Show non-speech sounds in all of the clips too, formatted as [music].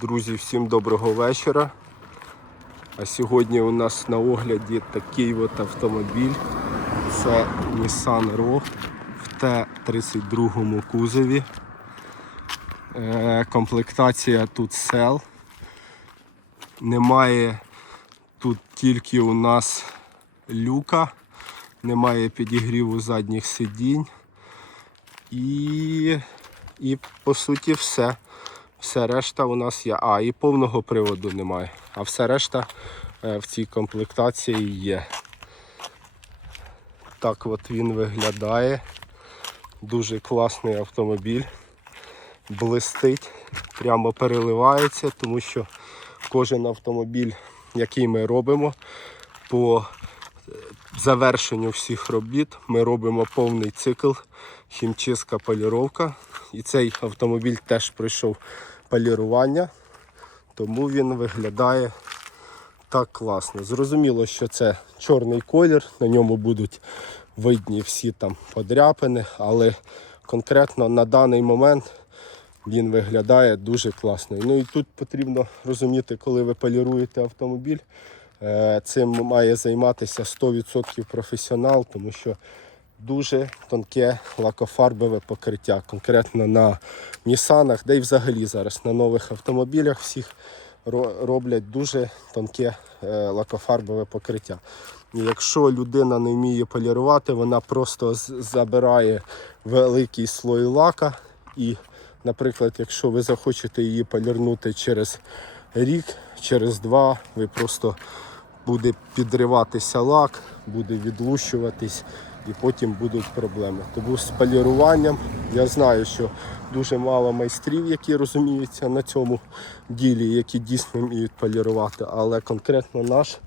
Друзі, всім доброго вечора. А сьогодні у нас на огляді такий от автомобіль. Це Nissan Rogue в Т-32 кузові. Е, комплектація тут сел. Немає тут тільки у нас люка, немає підігріву задніх сидінь. І, і по суті все. Все решта у нас є. А, і повного приводу немає. А все решта е, в цій комплектації є. Так от він виглядає. Дуже класний автомобіль. Блистить, прямо переливається, тому що кожен автомобіль, який ми робимо, по е, завершенню всіх робіт ми робимо повний цикл, хімчистка, поліровка. І цей автомобіль теж пройшов полірування, тому він виглядає так класно. Зрозуміло, що це чорний колір, на ньому будуть видні всі там подряпини, але конкретно на даний момент він виглядає дуже класно. Ну і тут потрібно розуміти, коли ви поліруєте автомобіль, е, цим має займатися 100% професіонал, тому що дуже тонке лакофарбове покриття. Конкретно на Нісанах, де й взагалі зараз на нових автомобілях всіх роблять дуже тонке е, лакофарбове покриття. Якщо людина не вміє полірувати, вона просто забирає великий слой лака. І, наприклад, якщо ви захочете її полірнути через рік, через два, ви просто буде підриватися лак, буде відлущуватись і потім будуть проблеми. Тому з поліруванням я знаю, що дуже мало майстрів, які розуміються на цьому ділі, які дійсно вміють полірувати. Але конкретно наш,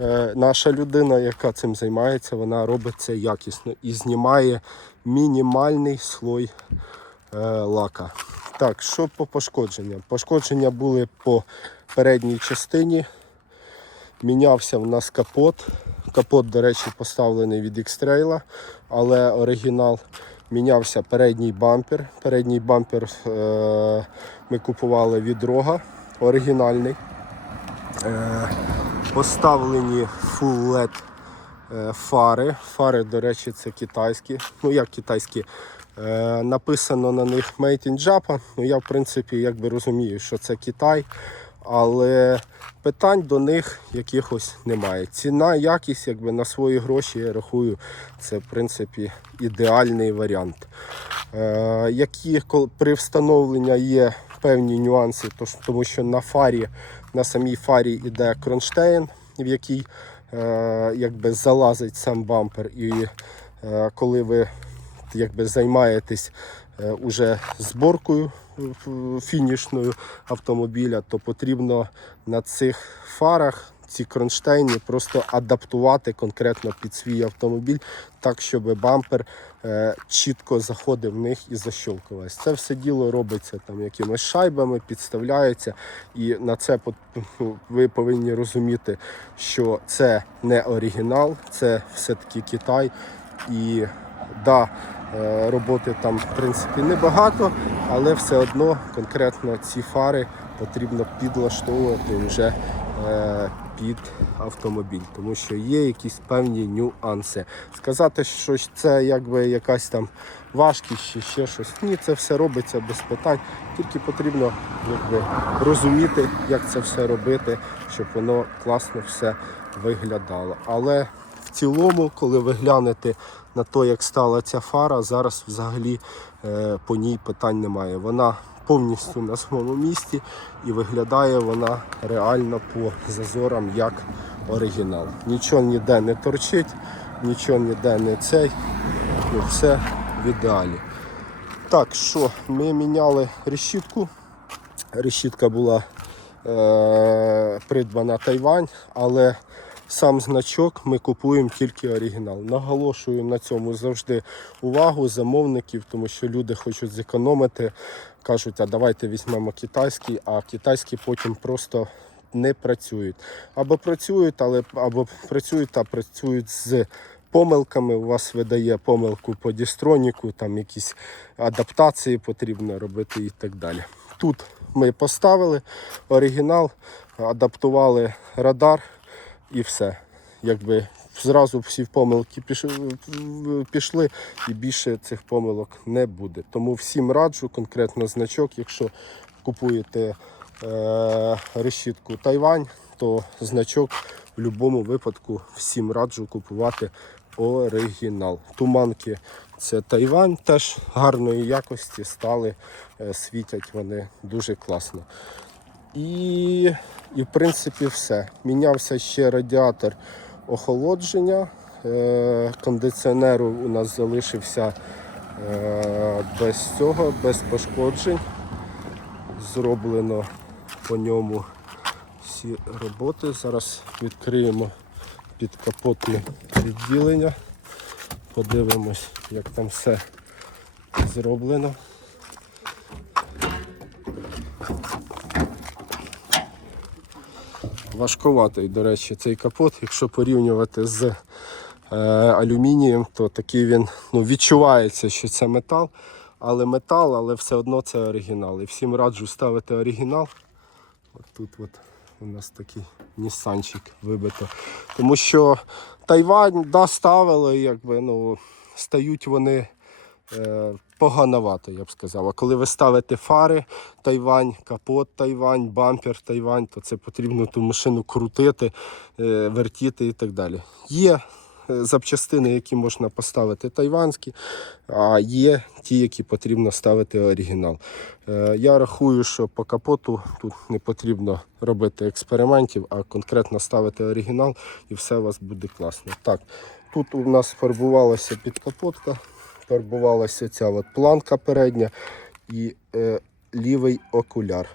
е, наша людина, яка цим займається, вона робить це якісно і знімає мінімальний слой е, лака. Так, що по пошкодженням? Пошкодження були по передній частині. Мінявся в нас капот. Капот, до речі, поставлений від X-Trail, але оригінал. Мінявся передній бампер. Передній бампер е- ми купували від рога, оригінальний. Е- поставлені full LED е, фари. Фари, до речі, це китайські. Ну як китайські? Написано на них Made in Japan. Ну я в принципі якби розумію, що це Китай. Але питань до них якихось немає. Ціна, якість, якби на свої гроші, я рахую, це в принципі ідеальний варіант. Е, які при встановленні є певні нюанси, тому що на фарі, на самій фарі йде кронштейн, в який е, якби залазить сам бампер. І е, коли ви якби займаєтесь е, уже зборкою е, фінішною автомобіля, то потрібно на цих фарах ці кронштейни просто адаптувати конкретно під свій автомобіль, так щоб бампер е, чітко заходив в них і защолкувався. Це все діло робиться там якимись шайбами, підставляється, і на це [laughs] ви повинні розуміти, що це не оригінал, це все-таки Китай. І да, е, роботи там в принципі небагато, але все одно конкретно ці фари потрібно підлаштовувати вже е, під автомобіль, тому що є якісь певні нюанси. Сказати, що це якби якась там важкість чи ще щось. Ні, це все робиться без питань. Тільки потрібно якби, розуміти, як це все робити, щоб воно класно все виглядало. Але в цілому, коли ви глянете на те, як стала ця фара, зараз взагалі по ній питань немає. Вона повністю на своєму місці і виглядає вона реально по зазорам як оригінал. Нічого ніде не торчить, нічого ніде не цей. Ну, все в ідеалі. Так, що, ми міняли решітку. Решітка була е, придбана Тайвань, але сам значок ми купуємо тільки оригінал. Наголошую на цьому завжди увагу замовників, тому що люди хочуть зекономити, кажуть, а давайте візьмемо китайський, а китайські потім просто не працюють. Або працюють, але або працюють та працюють з помилками. У вас видає помилку по дістроніку, там якісь адаптації потрібно робити і так далі. Тут ми поставили оригінал, адаптували радар і все. Якби зразу всі помилки пішли і більше цих помилок не буде. Тому всім раджу конкретно значок, якщо купуєте е, решітку Тайвань, то значок в будь-якому випадку всім раджу купувати оригінал. Туманки це Тайвань, теж гарної якості стали, е, світять вони дуже класно. І, і в принципі все. Мінявся ще радіатор охолодження. Е, кондиціонеру у нас залишився е, без цього, без пошкоджень. Зроблено по ньому всі роботи. Зараз відкриємо підкапотне відділення. Подивимось, як там все зроблено. Важковатий, до речі, цей капот, якщо порівнювати з е, алюмінієм, то такий він ну, відчувається, що це метал, але метал, але все одно це оригінал. І всім раджу ставити оригінал. От тут от у нас такий нісанчик вибито. Тому що Тайвань да, ставили, якби, ну, стають вони е, погановато, я б сказав. А коли ви ставите фари Тайвань, капот Тайвань, бампер Тайвань, то це потрібно ту машину крутити, е, вертіти і так далі. Є е, запчастини, які можна поставити тайванські, а є ті, які потрібно ставити оригінал. Е, Я рахую, що по капоту тут не потрібно робити експериментів, а конкретно ставити оригінал і все у вас буде класно. Так, тут у нас фарбувалася підкапотка, фарбувалася ця от планка передня і е, лівий окуляр.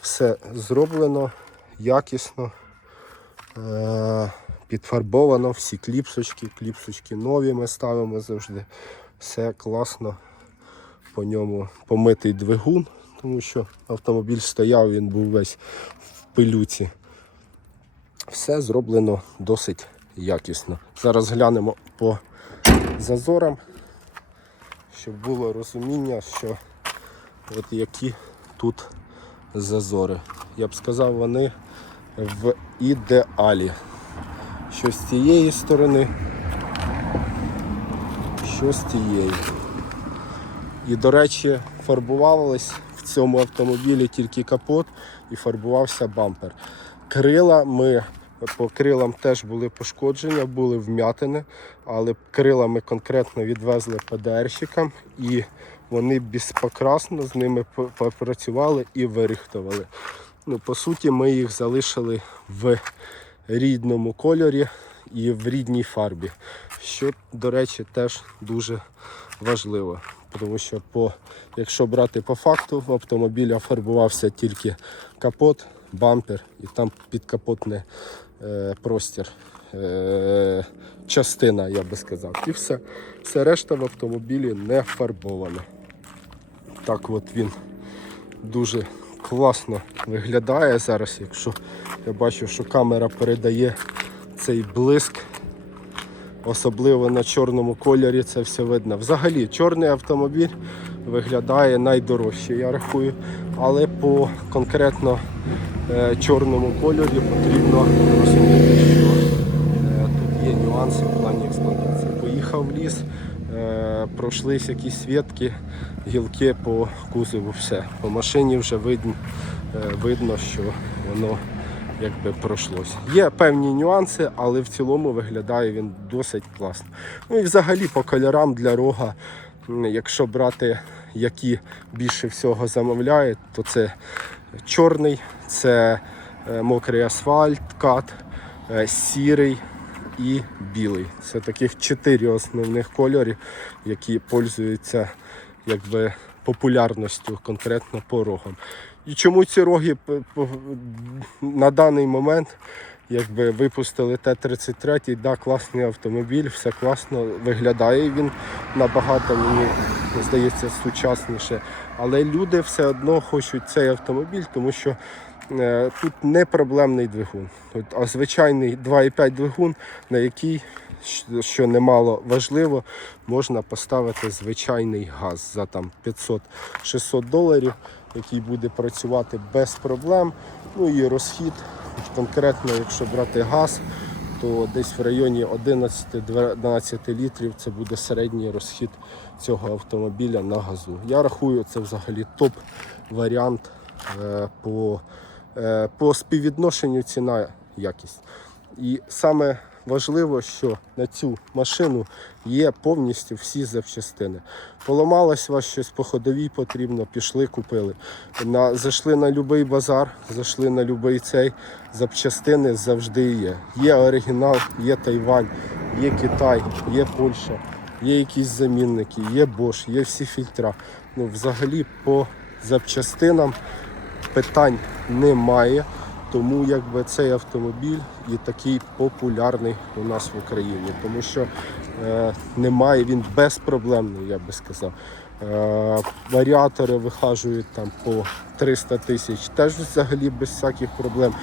Все зроблено якісно. Е, підфарбовано, всі кліпсочки, кліпсочки нові ми ставимо завжди. Все класно по ньому помитий двигун, тому що автомобіль стояв, він був весь в пилюці. Все зроблено досить якісно. Зараз глянемо по зазорам, щоб було розуміння, що от які тут зазори. Я б сказав, вони в ідеалі. Що з цієї сторони, що з тієї. І, до речі, фарбувалось в цьому автомобілі тільки капот і фарбувався бампер. Крила ми по крилам теж були пошкодження, були вм'ятини, але крила ми конкретно відвезли ПДРщикам і вони безпокрасно з ними попрацювали і вирихтували. Ну, по суті, ми їх залишили в рідному кольорі і в рідній фарбі. Що, до речі, теж дуже важливо. Тому що, по, якщо брати по факту, в автомобіля фарбувався тільки капот, бампер і там підкапотний е, простір. Е, частина, я би сказав. І все. Все решта в автомобілі не фарбована. Так от він дуже класно виглядає зараз, якщо я бачу, що камера передає цей блиск. Особливо на чорному кольорі це все видно. Взагалі, чорний автомобіль виглядає найдорожче, я рахую. Але по конкретно е, чорному кольорі потрібно розуміти, що е, тут є нюанси в плані експлуатації. Поїхав в ліс, е, пройшлись якісь свідки, гілки по кузову, все. По машині вже видно, е, видно що воно якби пройшлось. Є певні нюанси, але в цілому виглядає він досить класно. Ну і взагалі по кольорам для рога, якщо брати, які більше всього замовляють, то це чорний, це е, мокрий асфальт, кат, сірий і білий. Це таких чотири основних кольорів, які пользуються якби популярністю конкретно по рогам. І чому ці роги на даний момент якби випустили Т-33, да, класний автомобіль, все класно виглядає він набагато, мені здається, сучасніше. Але люди все одно хочуть цей автомобіль, тому що тут не проблемний двигун, а звичайний 2,5 двигун, на який що немало важливо, можна поставити звичайний газ за там 500-600 доларів. який буде працювати без проблем. Ну і розхід, конкретно, якщо брати газ, то десь в районі 11-12 літрів це буде середній розхід цього автомобіля на газу. Я рахую, це взагалі топ варіант е, по, е, по співвідношенню ціна якість. І саме важливо, що на цю машину є повністю всі запчастини. Поламалось вас щось по ходовій потрібно, пішли, купили. На, зайшли на будь-який базар, зайшли на будь-який цей, запчастини завжди є. Є оригінал, є Тайвань, є Китай, є Польща, є якісь замінники, є Bosch, є всі фільтра. Ну, взагалі по запчастинам питань немає. Тому якби цей автомобіль і такий популярний у нас в Україні, тому що е, немає він безпроблемний, я би сказав. Е, варіатори вихажують там по 300 тисяч, теж взагалі без всяких проблем.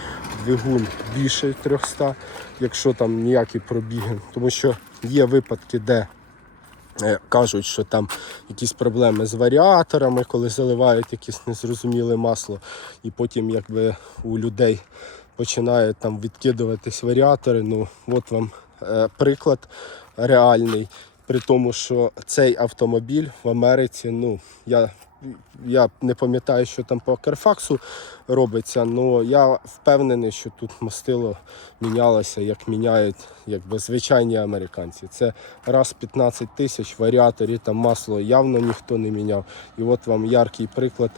Двигун більше 300, якщо там ніякі пробіги, тому що є випадки, де Кажуть, що там якісь проблеми з варіаторами, коли заливають якесь незрозуміле масло, і потім якби у людей починають там відкидуватись варіатори. Ну, от вам е, приклад реальний. При тому, що цей автомобіль в Америці, ну, я, я не пам'ятаю, що там по Карфаксу робиться, але я впевнений, що тут мастило мінялося, як міняють якби, звичайні американці. Це раз 15 тисяч, варіаторі там масло явно ніхто не міняв. І от вам яркий приклад.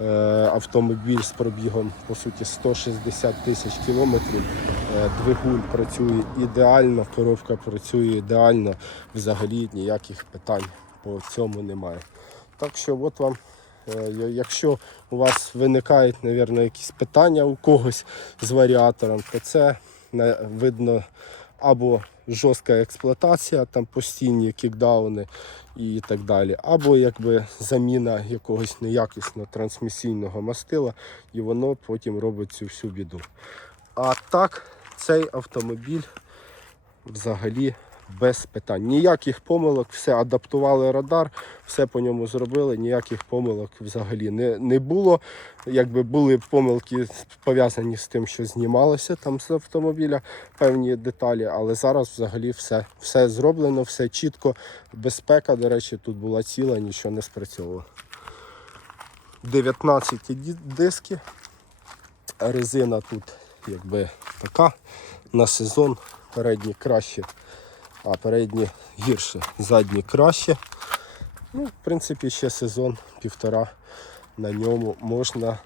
Е, Автомобіль з пробігом по суті 160 тисяч кілометрів. Е, Двигун працює ідеально, коробка працює ідеально. Взагалі ніяких питань по цьому немає. Так що, от вам, е, якщо у вас виникають, мабуть, якісь питання у когось з варіатором, то це видно або жорстка експлуатація, там постійні кікдауни і так далі, або якби заміна якогось неякісного трансмісійного мастила, і воно потім робить цю всю біду. А так, цей автомобіль взагалі без питань. Ніяких помилок, все адаптували радар, все по ньому зробили, ніяких помилок взагалі не, не було. Якби були помилки пов'язані з тим, що знімалося там з автомобіля певні деталі, але зараз взагалі все, все зроблено, все чітко. Безпека, до речі, тут була ціла, нічого не спрацьовувало. 19 ді- диски. Резина тут якби така на сезон. Передні краще, а передні гірше, задні краще. Ну, в принципі, ще сезон, півтора на ньому можна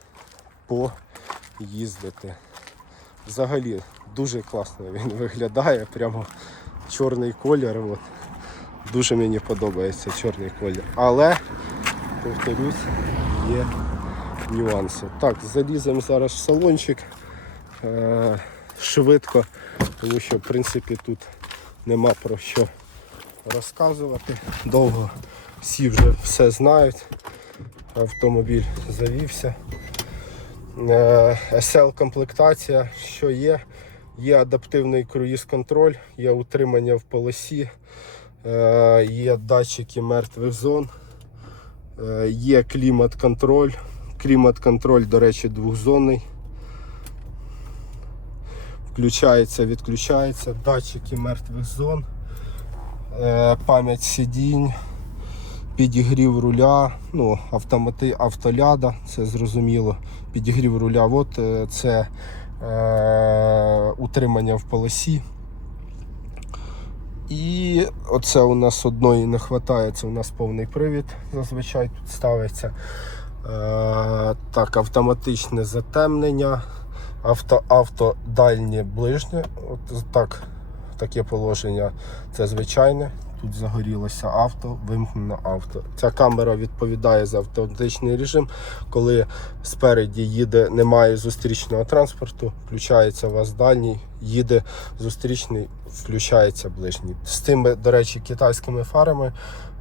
поїздити. Взагалі дуже класно він виглядає, прямо чорний колір. От. Дуже мені подобається чорний колір. Але, повторюсь, є нюанси. Так, заліземо зараз в салончик е- швидко, тому що в принципі тут нема про що розказувати. Довго всі вже все знають. Автомобіль завівся. Е, SL комплектація, що є? Є адаптивний круїз-контроль, є утримання в полосі, е, є датчики мертвих зон, е, є клімат-контроль. Клімат-контроль, до речі, двохзонний. Включається, відключається, датчики мертвих зон, е, пам'ять сидінь, підігрів руля, ну, автомати, автоляда, це зрозуміло. Підігрів руля, от е, це е, утримання в полосі. І оце у нас одної не вистачає, це у нас повний привід зазвичай тут ставиться. Е, так, автоматичне затемнення, авто, авто дальнє ближнє. От так, таке положення це звичайне. Тут загорілося авто, вимкнено авто. Ця камера відповідає за автоматичний режим. Коли спереді їде, немає зустрічного транспорту, включається у вас дальній, їде зустрічний, включається ближній. З тими, до речі, китайськими фарами,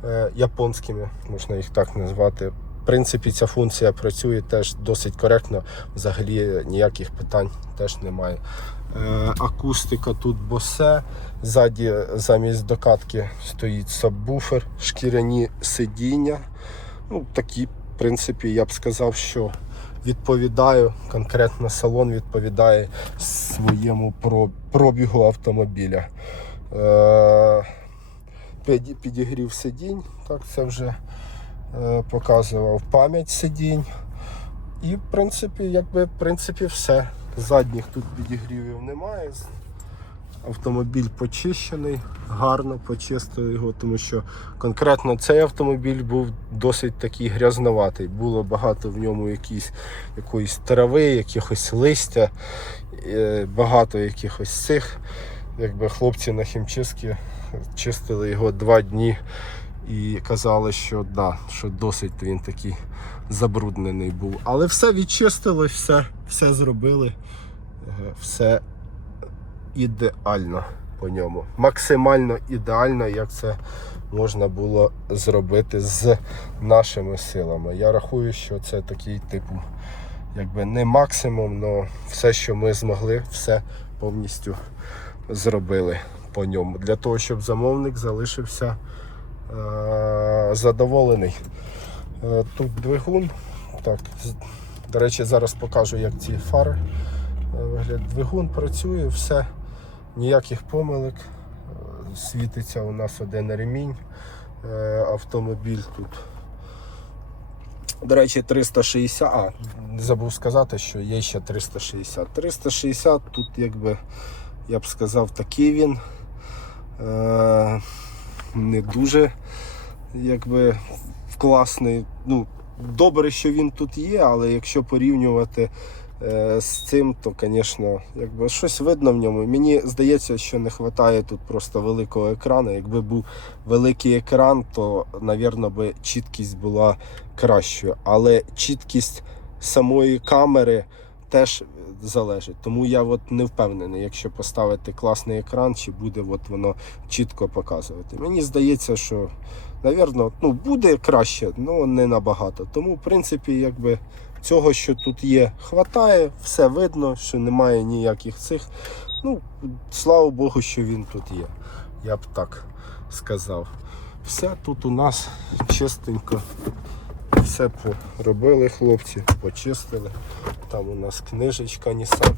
е, японськими, можна їх так назвати. В принципі, ця функція працює теж досить коректно. Взагалі ніяких питань теж немає. Е, акустика тут босе. Ззаді замість докатки стоїть сабвуфер, шкіряні сидіння. Ну, такі в принципі, я б сказав, що відповідаю, конкретно салон відповідає своєму пробігу автомобіля. Е, Підігрів сидінь, так це вже показував пам'ять сидінь. І в принципі, якби в принципі все. Задніх тут підігрівів немає. Автомобіль почищений, гарно почистили його, тому що конкретно цей автомобіль був досить такий грязноватий. Було багато в ньому якісь, якоїсь трави, якихось листя, е, багато якихось цих. Якби хлопці на хімчистці чистили його два дні і казали, що да, що досить він такий забруднений був. Але все відчистили, все, все зробили, е, все ідеально по ньому. Максимально ідеально, як це можна було зробити з нашими силами. Я рахую, що це такий типу, якби не максимум, але все, що ми змогли, все повністю зробили по ньому. Для того, щоб замовник залишився задоволений. Е, Тут двигун. Так, до речі, зараз покажу, як ці фари е, вигляд. Двигун працює, все, ніяких помилок. Е, Світиться у нас один ремінь. Е, Автомобіль тут. До речі, 360. А, забув сказати, що є ще 360. 360 тут, якби, я б сказав, такий він. Е, не дуже якби класний. Ну, добре, що він тут є, але якщо порівнювати е, з цим, то, звісно, щось видно в ньому. Мені здається, що не вистачає тут просто великого екрану. Якби був великий екран, то, напевно, би чіткість була кращою. Але чіткість самої камери теж залежить. Тому я от не впевнений, якщо поставити класний екран, чи буде от воно чітко показувати. Мені здається, що Навірно, ну, буде краще, але не набагато. Тому, в принципі, якби цього, що тут є, хватає, все видно, що немає ніяких цих. Ну, слава Богу, що він тут є. Я б так сказав. Все тут у нас чистенько. Все поробили хлопці, почистили. Там у нас книжечка Nissan.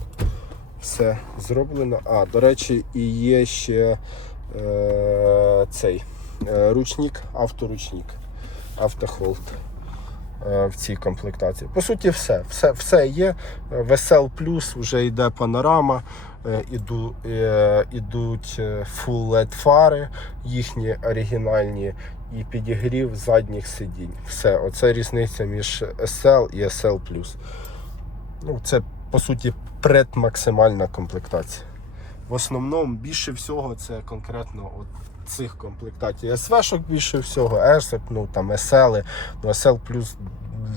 Все зроблено. А, до речі, і є ще е, цей е, ручник, авторучник, автохолд е, в цій комплектації. По суті, все. Все, все є. Весел плюс, вже йде панорама, е, іду, е, ідуть е, full LED фари, їхні оригінальні, і підігрів задніх сидінь. Все, оце різниця між SL і SL Ну, це по суті предмаксимальна комплектація. В основному більше всього це конкретно от цих комплектацій. СВ-шок більше всього, Ерсок, ну там SL, ну SL плюс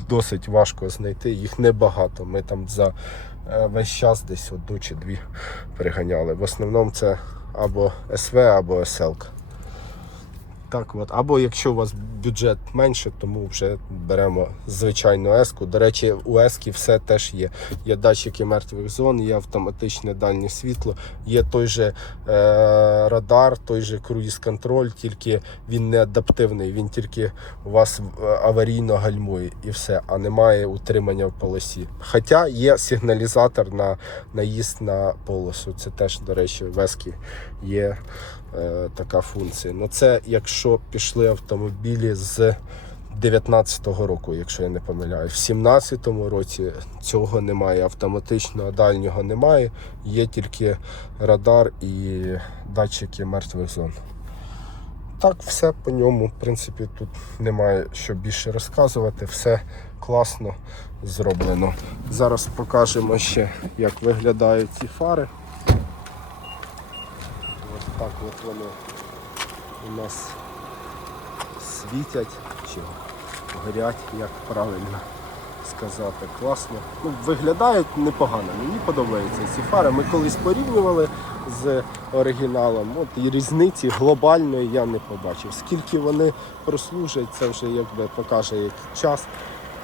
досить важко знайти, їх небагато. Ми там за е, весь час десь одну чи дві приганяли. В основному це або СВ, або SL. Так от. Або якщо у вас бюджет менше, тому вже беремо звичайну еску. До речі, у ески все теж є. Є датчики мертвих зон, є автоматичне дальнє світло, є той же е, радар, той же круїз-контроль, тільки він не адаптивний, він тільки у вас е, аварійно гальмує і все, а немає утримання в полосі. Хоча є сигналізатор на наїзд на полосу. Це теж, до речі, в ескі є е, така функція. Ну це якщо пішли автомобілі з 19-го року, якщо я не помиляюсь. В 17-му році цього немає, автоматичного дальнього немає, є тільки радар і датчики мертвих зон. Так, все по ньому, в принципі, тут немає що більше розказувати, все класно зроблено. Зараз покажемо ще, як виглядають ці фари. Так от вони у нас світять чи горять, як правильно сказати. Класно. Ну, виглядають непогано. Мені подобаються ці фари. Ми колись порівнювали з оригіналом. От і різниці глобальної я не побачив. Скільки вони прослужать, це вже якби покаже як час.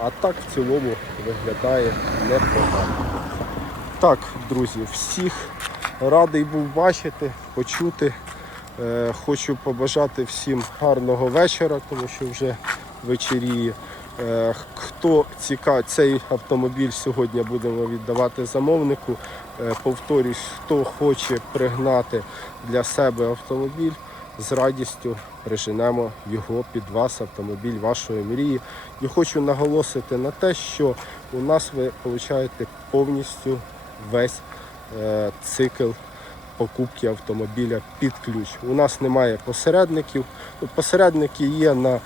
А так в цілому виглядає непогано. Так, друзі, всіх радий був бачити, почути. Е, Хочу побажати всім гарного вечора, тому що вже вечеріє. Е, Хто цікавий, цей автомобіль сьогодні будемо віддавати замовнику. Е, Повторюсь, хто хоче пригнати для себе автомобіль, з радістю приженемо його під вас, автомобіль вашої мрії. І хочу наголосити на те, що у нас ви получаєте повністю весь цикл покупки автомобіля під ключ. У нас немає посередників. Ну, Посередники є на,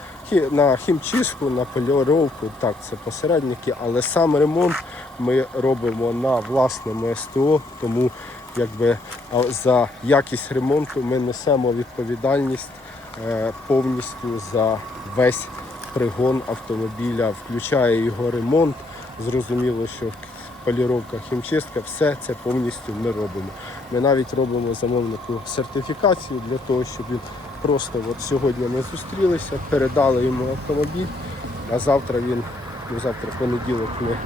на хімчистку, на поліровку, так, це посередники, але сам ремонт ми робимо на власному СТО, тому якби за якість ремонту ми несемо відповідальність е, повністю за весь пригон автомобіля, включає його ремонт. Зрозуміло, що поліровка, хімчистка, все це повністю ми робимо. Ми навіть робимо замовнику сертифікацію для того, щоб він просто от сьогодні ми зустрілися, передали йому автомобіль, а завтра він, ну завтра понеділок ми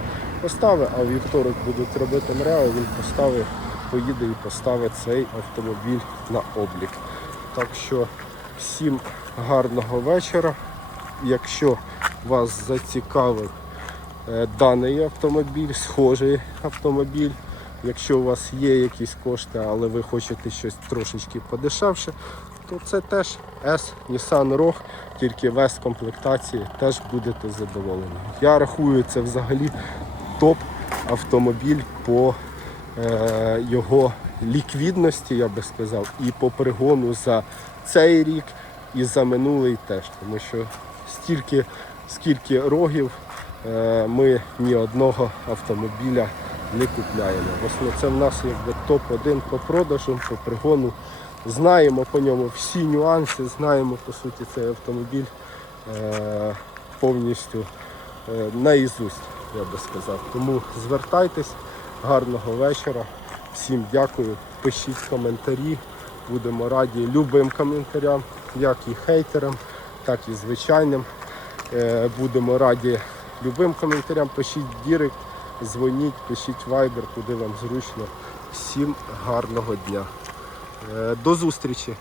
поставить, а вівторок будуть робити МРЕА, він поставить, поїде і поставить цей автомобіль на облік. Так що всім гарного вечора. Якщо вас зацікавив е, даний автомобіль, схожий автомобіль, якщо у вас є якісь кошти, але ви хочете щось трошечки подешевше, то це теж S Nissan Rogue, тільки в S комплектації теж будете задоволені. Я рахую це взагалі топ автомобіль по е, його ліквідності, я би сказав, і по пригону за цей рік і за минулий теж. Тому що стільки, скільки рогів е, ми ні одного автомобіля не купляємо. В це в нас якби топ-1 по продажу, по пригону. Знаємо по ньому всі нюанси, знаємо по суті цей автомобіль е, повністю е, наізусть, я би сказав. Тому звертайтесь, гарного вечора. Всім дякую. Пишіть коментарі. Будемо раді любим коментарям, як і хейтерам, так і звичайним. Е, Будемо раді любим коментарям. Пишіть дірект, дзвоніть, пишіть вайбер, куди вам зручно. Всім гарного дня. Е, До зустрічі!